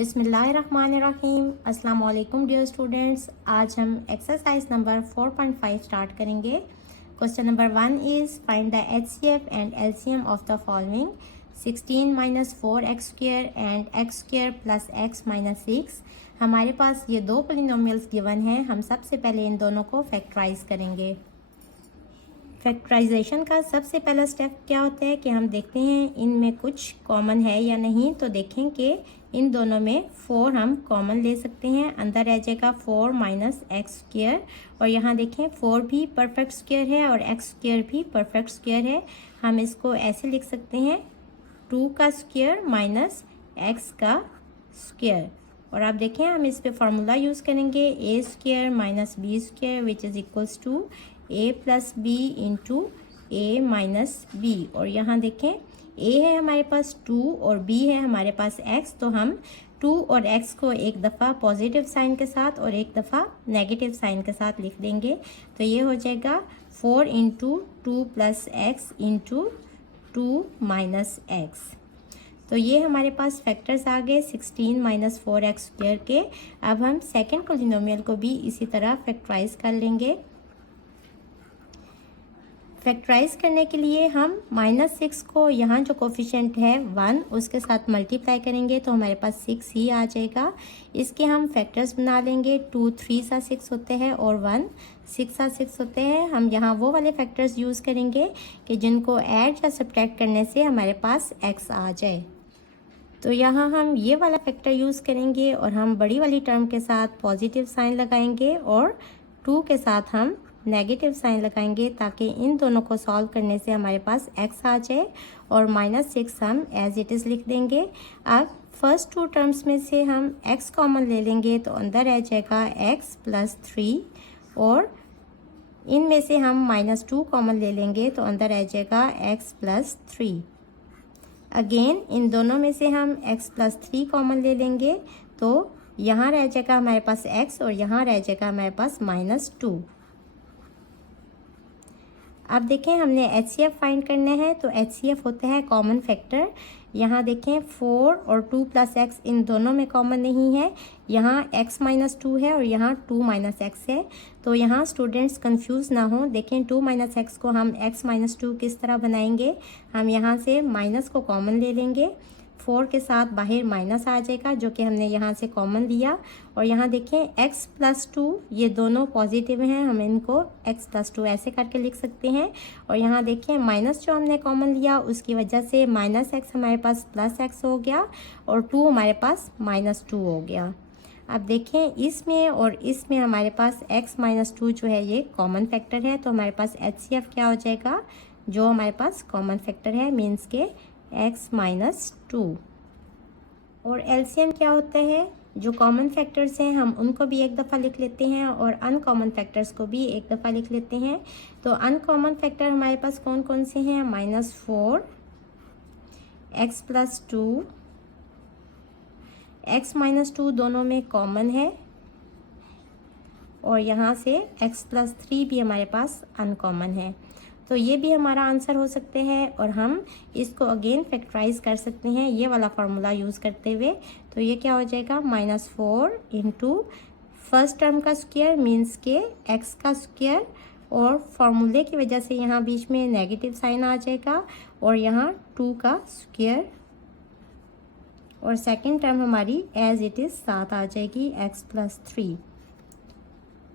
बिस्मिल्लाहिर्रहमानिर्रहीम। अस्सलाम वालेकुम डियर स्टूडेंट्स। आज हम एक्सरसाइज नंबर 4.5 स्टार्ट करेंगे। Question number 1 is find the HCF and LCM of the following 16 माइनस 4x square and x square plus x minus 6। हमारे पास ये दो पोलिनोमियल्स गिवन हैं। हम सबसे पहले इन दोनों को फैक्टराइज करेंगे। फैक्टराइजेशन का सबसे पहला स्टेप क्या होता है कि हम देखते हैं इनमें कुछ कॉमन है या नहीं। तो देखें कि इन दोनों में 4 हम कॉमन ले सकते हैं। अंदर रह जाएगा 4 माइनस एक्स स्क्वेयर, और यहाँ देखें 4 भी परफेक्ट स्क्वेयर है और एक्स स्क्वेयर भी परफेक्ट स्क्वेयर है। हम इसको ऐसे लिख सकते हैं 2 का स्क्वेयर माइनस एक्स का स्क्वेयर। और आप देखें हम इस पे फार्मूला यूज़ करेंगे a square minus B square which is equals to a plus B into a minus b. और यहाँ देखें ए है हमारे पास 2 और बी है हमारे पास x, तो हम 2 और x को एक दफ़ा पॉजिटिव साइन के साथ और एक दफ़ा नेगेटिव साइन के साथ लिख देंगे। तो ये हो जाएगा 4 into 2 plus x into 2 minus x. तो ये हमारे पास फैक्टर्स आ गए 16 माइनस 4x स्क्वेयर के। अब हम सेकेंड पोलिनोमियल को भी इसी तरह फैक्टराइज कर लेंगे। फैक्टराइज करने के लिए हम -6 को यहाँ जो कोफिशिएंट है 1 उसके साथ मल्टीप्लाई करेंगे तो हमारे पास 6 ही आ जाएगा। इसके हम फैक्टर्स बना लेंगे। 2 3 सा 6 होते हैं और 1 6 सा 6 होते हैं। हम यहाँ वो वाले फैक्टर्स यूज़ करेंगे कि जिनको ऐड या सब्ट्रैक्ट करने से हमारे पास x आ जाए। तो यहाँ हम ये वाला फैक्टर यूज़ करेंगे और हम बड़ी वाली टर्म के साथ पॉजिटिव साइन लगाएंगे और 2 के साथ हम नेगेटिव साइन लगाएंगे ताकि इन दोनों को सॉल्व करने से हमारे पास x आ जाए, और -6 हम एज इट इज़ लिख देंगे। अब फर्स्ट 2 टर्म्स में से हम x कॉमन ले लेंगे तो अंदर रह जाएगा x प्लस 3, और इनमें से हम -2 कॉमन ले लेंगे तो अंदर रह जाएगा x प्लस 3। अगेन इन दोनों में से हम x प्लस 3 कॉमन ले लेंगे तो यहाँ रह जाएगा हमारे पास x और यहाँ रह जाएगा हमारे पास -2। अब देखें हमने HCF फाइंड करना है तो HCF होता है कॉमन फैक्टर। यहाँ देखें 4 और 2 प्लस एक्स इन दोनों में कॉमन नहीं है। यहाँ x माइनस 2 है और यहाँ 2 माइनस एक्स है। तो यहाँ स्टूडेंट्स कंफ्यूज ना हो। देखें 2 माइनस एक्स को हम x माइनस 2 किस तरह बनाएंगे। हम यहाँ से माइनस को कॉमन ले लेंगे, 4 के साथ बाहर माइनस आ जाएगा जो कि हमने यहाँ से कॉमन लिया। और यहाँ देखें x प्लस 2 ये दोनों पॉजिटिव हैं, हम इनको x प्लस 2 ऐसे करके लिख सकते हैं। और यहाँ देखें माइनस जो हमने कॉमन लिया उसकी वजह से -x हमारे पास +x हो गया और 2 हमारे पास -2 हो गया। अब देखें इसमें और इसमें हमारे पास x माइनस 2 जो है ये कॉमन फैक्टर है, तो हमारे पास HCF क्या हो जाएगा, जो हमारे पास कॉमन फैक्टर है मीन्स के x माइनस 2। और एलसीएम क्या होता है, जो कॉमन फैक्टर्स हैं हम उनको भी एक दफ़ा लिख लेते हैं और अनकॉमन फैक्टर्स को भी एक दफ़ा लिख लेते हैं। तो अनकॉमन फैक्टर हमारे पास कौन कौन से हैं, -4 x प्लस 2, x माइनस 2 दोनों में कॉमन है, और यहाँ से x प्लस 3 भी हमारे पास अनकॉमन है। तो ये भी हमारा आंसर हो सकते हैं और हम इसको अगेन फैक्टराइज कर सकते हैं ये वाला फार्मूला यूज़ करते हुए। तो ये क्या हो जाएगा, -4 इंटू फर्स्ट टर्म का स्क्वायर मीन्स के x का स्क्वायर, और फार्मूले की वजह से यहाँ बीच में नेगेटिव साइन आ जाएगा, और यहाँ 2 का स्क्वायर, और सेकेंड टर्म हमारी एज इट इज़ साथ आ जाएगी x प्लस 3।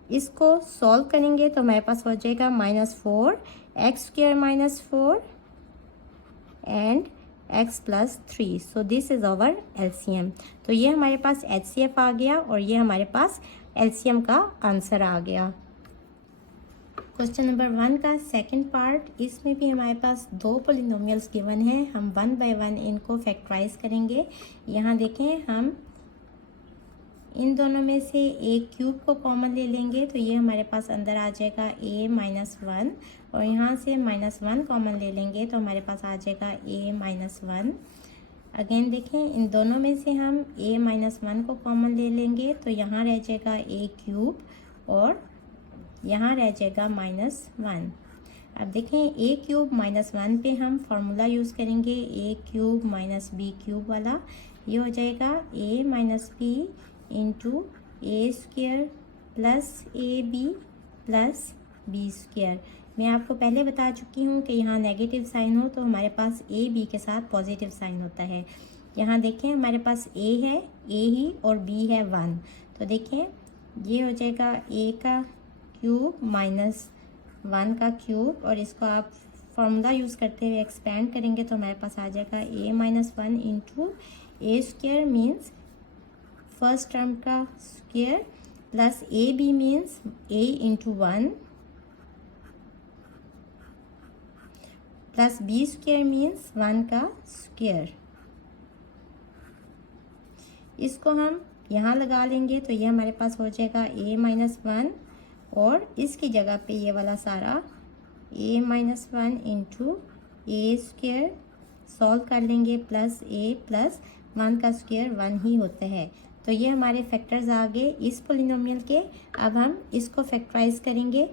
इसको सॉल्व करेंगे तो हमारे पास हो जाएगा -4 x square minus 4 and x plus 3। So this is our LCM. तो ये हमारे पास HCF आ गया और ये हमारे पास एलसीएम का आंसर आ गया। क्वेश्चन नंबर 1 का सेकंड पार्ट, इसमें भी हमारे पास दो पोलिनोमियल्स गिवन हैं। हम 1 बाय 1 इनको फैक्टराइज करेंगे। यहाँ देखें हम इन दोनों में से a क्यूब को कॉमन ले लेंगे तो ये हमारे पास अंदर आ जाएगा a माइनस 1, और यहाँ से -1 कॉमन ले लेंगे तो हमारे पास आ जाएगा a माइनस 1। अगेन देखें इन दोनों में से हम a माइनस 1 को कॉमन ले लेंगे तो यहाँ रह जाएगा a क्यूब और यहाँ रह जाएगा -1। अब देखें a क्यूब -1 पे हम फार्मूला यूज़ करेंगे a cube minus b cube वाला। ये हो जाएगा a minus B into A square plus A B plus B square. मैं आपको पहले बता चुकी हूँ कि यहाँ नेगेटिव साइन हो तो हमारे पास ए बी के साथ पॉजिटिव साइन होता है। यहाँ देखें हमारे पास a है, a ही, और b है 1। तो देखें ये हो जाएगा a का क्यूब माइनस 1 का क्यूब, और इसको आप फॉर्मूला यूज़ करते हुए एक्सपेंड करेंगे तो हमारे पास आ जाएगा a minus 1 into A square means first term का square plus A b means a into 1 plus B square means 1 का स्क्वेयर। इसको हम यहाँ लगा लेंगे तो ये हमारे पास हो जाएगा a माइनस 1, और इसकी जगह पे ये वाला सारा a minus 1 into A square solve कर लेंगे प्लस a प्लस 1 का स्क्वेयर 1 ही होता है। तो ये हमारे फैक्टर्स आ गए इस पोलिनोमियल के। अब हम इसको फैक्टराइज करेंगे।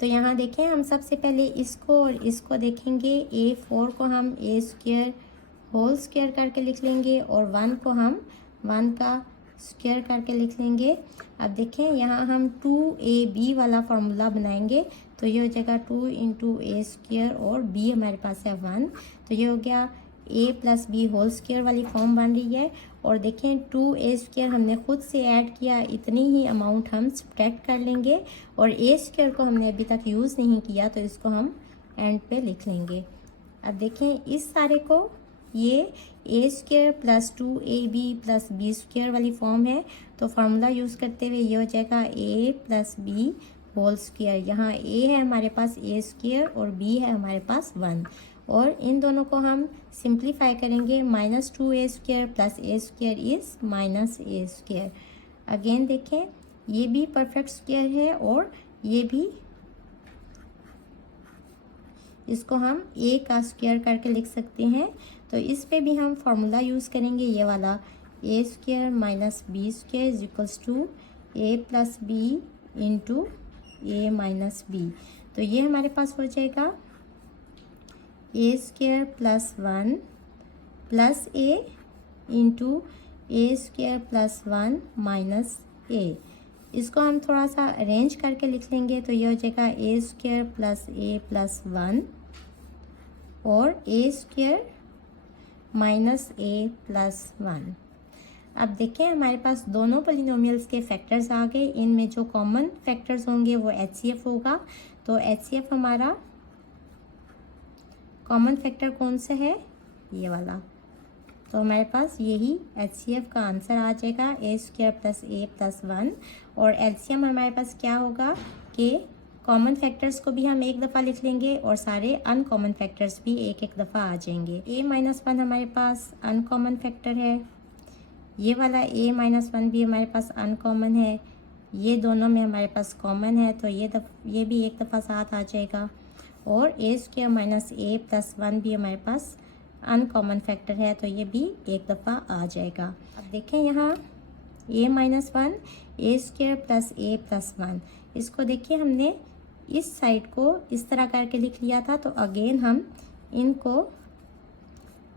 तो यहाँ देखें हम सबसे पहले इसको और इसको देखेंगे। a4 को हम a स्क्वेयर होल स्क्वेयर करके लिख लेंगे और 1 को हम 1 का स्क्वेयर करके लिख लेंगे। अब देखें यहाँ हम 2ab वाला फार्मूला बनाएंगे तो ये हो जाएगा 2 इंटू ए स्क्वेयर और b हमारे पास है 1, तो ये हो गया a plus B whole square वाली फॉर्म बन रही है। और देखें 2a स्क्वेयर हमने खुद से ऐड किया, इतनी ही अमाउंट हम सब्ट्रैक्ट कर लेंगे, और a स्क्वेयर को हमने अभी तक यूज़ नहीं किया तो इसको हम एंड पे लिख लेंगे। अब देखें इस सारे को ये a स्क्वेयर प्लस 2ab प्लस बी स्क्वेयर वाली फॉर्म है, तो फार्मूला यूज़ करते हुए ये हो जाएगा a plus B whole square. यहाँ a है हमारे पास a स्क्वेयर और b है हमारे पास 1, और इन दोनों को हम सिंप्लीफाई करेंगे। Minus 2a square plus a square is minus a square. Again देखें ये भी परफेक्ट स्क्वेयर है और ये भी, इसको हम a का स्क्वेयर करके लिख सकते हैं। तो इस पे भी हम फार्मूला यूज़ करेंगे, ये वाला a square minus B square is equals to a plus B into a minus B. तो ये हमारे पास हो जाएगा a square plus 1 plus a into A square plus 1 minus a। इसको हम थोड़ा सा अरेंज करके लिख लेंगे तो ये हो जाएगा a square plus a plus 1 और a square minus a plus 1। अब देखें हमारे पास दोनों पोलिनोमियल्स के फैक्टर्स आ गए। इनमें जो कॉमन फैक्टर्स होंगे वो HCF होगा। तो HCF हमारा कॉमन फैक्टर कौन सा है, ये वाला। तो हमारे पास यही HCF का आंसर आ जाएगा a square plus a plus 1। और LCM हमारे पास क्या होगा कि कॉमन फैक्टर्स को भी हम एक दफ़ा लिख लेंगे और सारे अनकॉमन फैक्टर्स भी एक एक दफ़ा आ जाएंगे। a माइनस 1 हमारे पास अनकॉमन फैक्टर है, ये वाला a माइनस 1 भी हमारे पास अनकॉमन है, ये दोनों में हमारे पास कॉमन है तो ये भी एक दफ़ा साथ आ जाएगा। और a square minus a plus 1 भी हमारे पास अनकॉमन फैक्टर है तो ये भी एक दफ़ा आ जाएगा। अब देखें यहाँ a minus 1 a square plus a plus 1, इसको देखिए हमने इस साइड को इस तरह करके लिख लिया था, तो अगेन हम इनको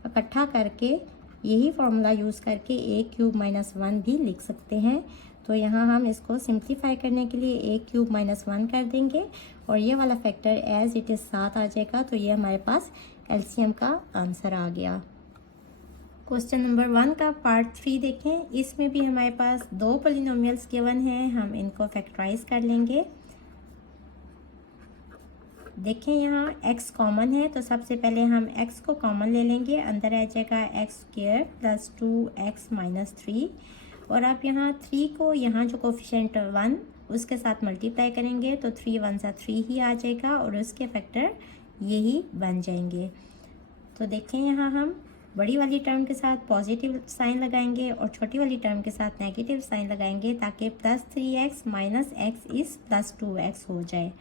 इकट्ठा करके यही फार्मूला यूज़ करके a क्यूब माइनस 1 भी लिख सकते हैं। तो यहाँ हम इसको सिंप्लीफाई करने के लिए a क्यूब माइनस 1 कर देंगे और ये वाला फैक्टर एज इट इज़ साथ आ जाएगा। तो ये हमारे पास LCM का आंसर आ गया। क्वेश्चन नंबर 1 का पार्ट 3 देखें। इसमें भी हमारे पास दो पोलिनोमियल्स गिवन हैं, हम इनको फैक्टराइज कर लेंगे। देखें यहाँ x कॉमन है तो सबसे पहले हम x को कॉमन ले लेंगे, अंदर आ जाएगा x square plus 2x minus 3। और आप यहाँ 3 को यहाँ जो कोफिशिएंट 1 उसके साथ मल्टीप्लाई करेंगे तो 3 1 सा 3 ही आ जाएगा और उसके फैक्टर यही बन जाएंगे। तो देखें यहाँ हम बड़ी वाली टर्म के साथ पॉजिटिव साइन लगाएंगे और छोटी वाली टर्म के साथ नेगेटिव साइन लगाएंगे ताकि प्लस 3x माइनस x इस प्लस 2x हो जाए।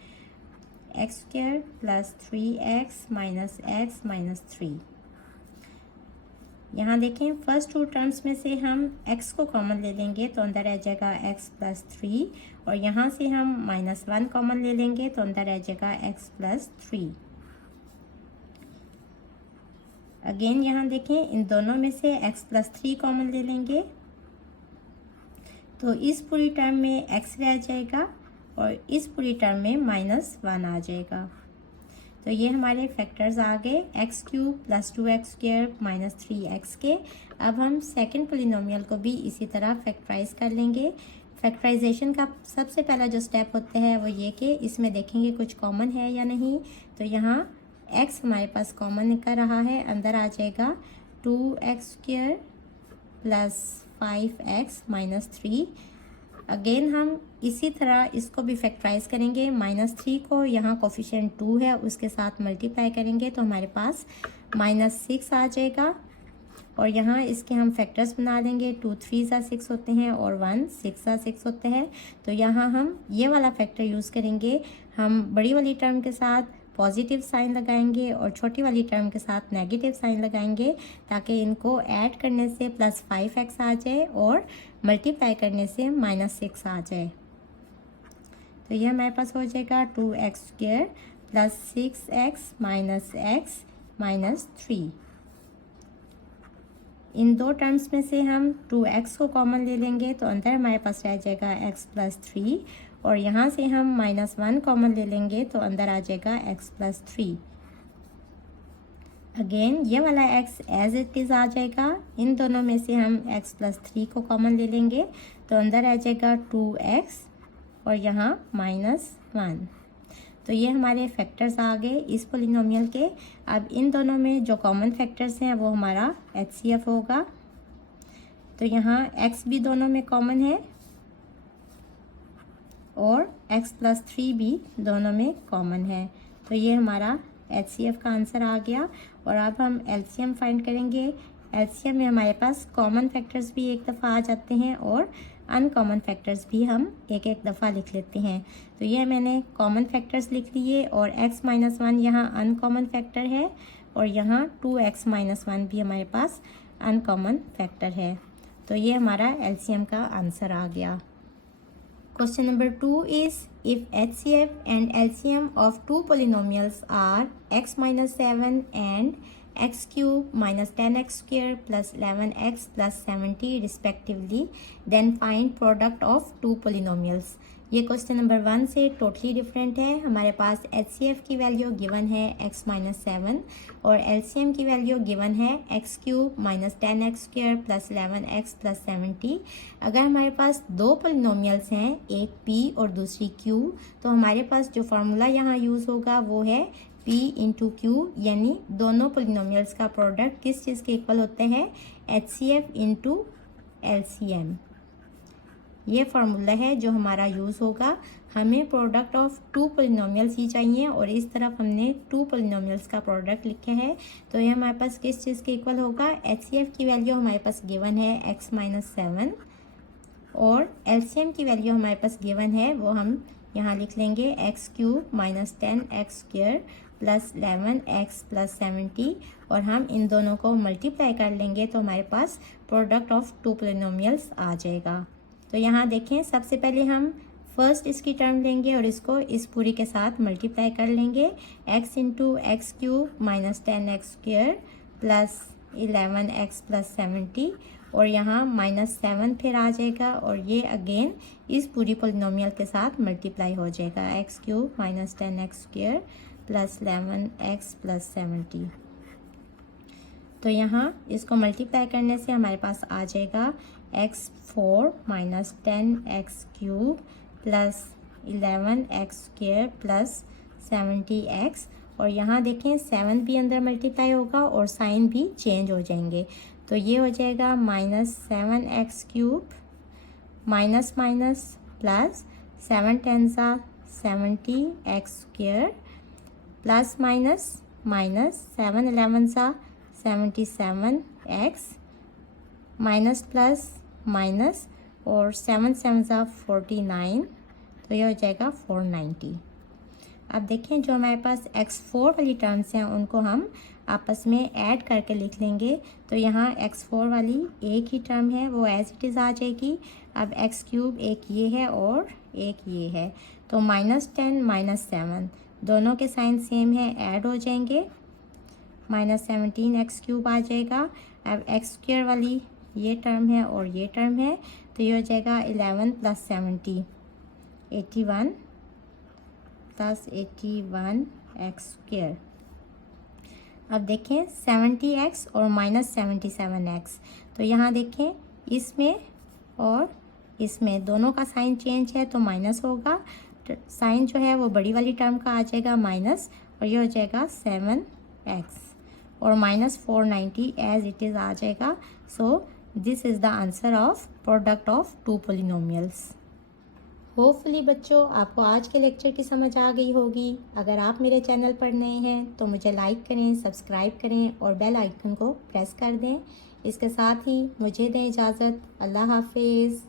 X square plus 3x minus x minus 3। यहाँ देखें फर्स्ट टू टर्म्स में से हम x को कॉमन ले लेंगे तो अंदर आ जाएगा x प्लस 3 और यहाँ से हम माइनस 1 कॉमन ले लेंगे तो अंदर आ जाएगा x प्लस 3। अगेन यहाँ देखें, इन दोनों में से x+3 कॉमन ले लेंगे तो इस पूरी टर्म में x रह जाएगा और इस पूरी टर्म में -1 आ जाएगा। तो ये हमारे फैक्टर्स आ गए x³ + 2x² - 3x के। अब हम सेकंड पोलिनोमियल को भी इसी तरह फैक्टराइज कर लेंगे। फैक्टराइजेशन का सबसे पहला जो स्टेप होता है वो ये कि इसमें देखेंगे कुछ कॉमन है या नहीं। तो यहाँ x हमारे पास कॉमन निकल रहा है, अंदर आ जाएगा 2x² + 5x - 3। अगेन हम इसी तरह इसको भी फैक्टराइज करेंगे। -3 को यहाँ कोफिशिएंट 2 है उसके साथ मल्टीप्लाई करेंगे तो हमारे पास -6 आ जाएगा। और यहाँ इसके हम फैक्टर्स बना देंगे। 2 3 6 होते हैं और 1 6 6 होते हैं। तो यहाँ हम ये वाला फैक्टर यूज़ करेंगे। हम बड़ी वाली टर्म के साथ पॉजिटिव साइन लगाएंगे और छोटी वाली टर्म के साथ नेगेटिव साइन लगाएंगे ताकि इनको ऐड करने से +5x आ जाए और मल्टीप्लाई करने से -6 आ जाए। तो ये हमारे पास हो जाएगा 2x² + 6x - x - 3। इन दो टर्म्स में से हम 2x को कॉमन ले लेंगे तो अंदर हमारे पास रह जाएगा x+3 और यहाँ से हम -1 कॉमन ले लेंगे तो अंदर आ जाएगा x+3। अगेन ये वाला x एज इट इज़ आ जाएगा। इन दोनों में से हम x+3 को कॉमन ले लेंगे तो अंदर आ जाएगा 2x और यहाँ -1। तो ये हमारे फैक्टर्स आ गए इस पोलिनोमियल के। अब इन दोनों में जो कॉमन फैक्टर्स हैं वो हमारा HCF होगा। तो यहाँ x भी दोनों में कॉमन है और x+3 भी दोनों में कॉमन है। तो ये हमारा HCF का आंसर आ गया। और अब हम LCM फाइंड करेंगे। LCM में हमारे पास कॉमन फैक्टर्स भी एक दफ़ा आ जाते हैं और अनकॉमन फैक्टर्स भी हम एक एक दफ़ा लिख लेते हैं। तो ये मैंने कॉमन फैक्टर्स लिख लिए और x - 1 यहाँ अनकॉमन फैक्टर है और यहाँ 2x - 1 भी हमारे पास अनकॉमन फैक्टर है। तो ये हमारा LCM का आंसर आ गया। Question number 2 is if HCF and LCM of two polynomials are x - 7 and x³ - 10x² + 11x + 70 respectively, then find product of two polynomials। ये क्वेश्चन नंबर 1 से टोटली डिफरेंट है। हमारे पास HCF की वैल्यू गिवन है x - 7 और LCM की value given है x³ - 10x² + 11x + 70। अगर हमारे पास दो पोलिनोमियल्स हैं, एक p और दूसरी q, तो हमारे पास जो फार्मूला यहाँ यूज़ होगा वो है p × q, यानी दोनों पोलिनोमियल्स का प्रोडक्ट किस चीज़ के इक्वल होते हैं, HCF × LCM। ये फार्मूला है जो हमारा यूज़ होगा। हमें प्रोडक्ट ऑफ टू पोलिनोमियल्स ही चाहिए और इस तरफ हमने टू पोलिनोमियल्स का प्रोडक्ट लिखा है। तो ये हमारे पास किस चीज़ के इक्वल होगा, HCF की वैल्यू हमारे पास गिवन है x - 7 और LCM की वैल्यू हमारे पास गिवन है वो हम यहाँ लिख लेंगे x³ - 10x² + 11x + 70 और हम इन दोनों को मल्टीप्लाई कर लेंगे तो हमारे पास प्रोडक्ट ऑफ टू पोलिनोमियल्स आ जाएगा। तो यहाँ देखें, सबसे पहले हम फर्स्ट इसकी टर्म लेंगे और इसको इस पूरी के साथ मल्टीप्लाई कर लेंगे। x × x³ - 10x² + 11x + 70 और यहाँ -7 फिर आ जाएगा और ये अगेन इस पूरी पोलिनोमियल के साथ मल्टीप्लाई हो जाएगा। x³ - 10x² + 11x + 70। तो यहाँ इसको मल्टीप्लाई करने से हमारे पास आ जाएगा x4 - 10x³ + 11x² + 70x और यहाँ देखें 7 भी अंदर मल्टीप्लाई होगा और साइन भी चेंज हो जाएंगे। तो ये हो जाएगा -7x³ minus plus 7 10 70x² plus minus 7 11 77x minus plus minus और 7 7 49। तो ये हो जाएगा 490। अब देखें जो हमारे पास x4 वाली टर्म्स हैं उनको हम आपस में ऐड करके लिख लेंगे। तो यहाँ x4 वाली एक ही टर्म है वो एज इट इज़ आ जाएगी। अब x³ एक ये है और एक ये है, तो -10 - 7 दोनों के साइन सेम है, ऐड हो जाएंगे -17x³ आ जाएगा। अब x² वाली ये टर्म है और ये टर्म है, तो ये हो जाएगा 11 + 70, 81 + 81 x²। अब देखें 70x और -77x, तो यहाँ देखें इसमें और इसमें दोनों का साइन चेंज है तो माइनस होगा। साइन जो है वो बड़ी वाली टर्म का आ जाएगा माइनस, और ये हो जाएगा 7x और -490 एज इट इज़ आ जाएगा। So this is the answer of product of two polynomials. Hopefully बच्चों आपको आज के लेक्चर की समझ आ गई होगी। अगर आप मेरे चैनल पर नए हैं तो मुझे लाइक करें, सब्सक्राइब करें और बेल आइकन को प्रेस कर दें। इसके साथ ही मुझे दें इजाज़त। अल्लाह हाफिज़।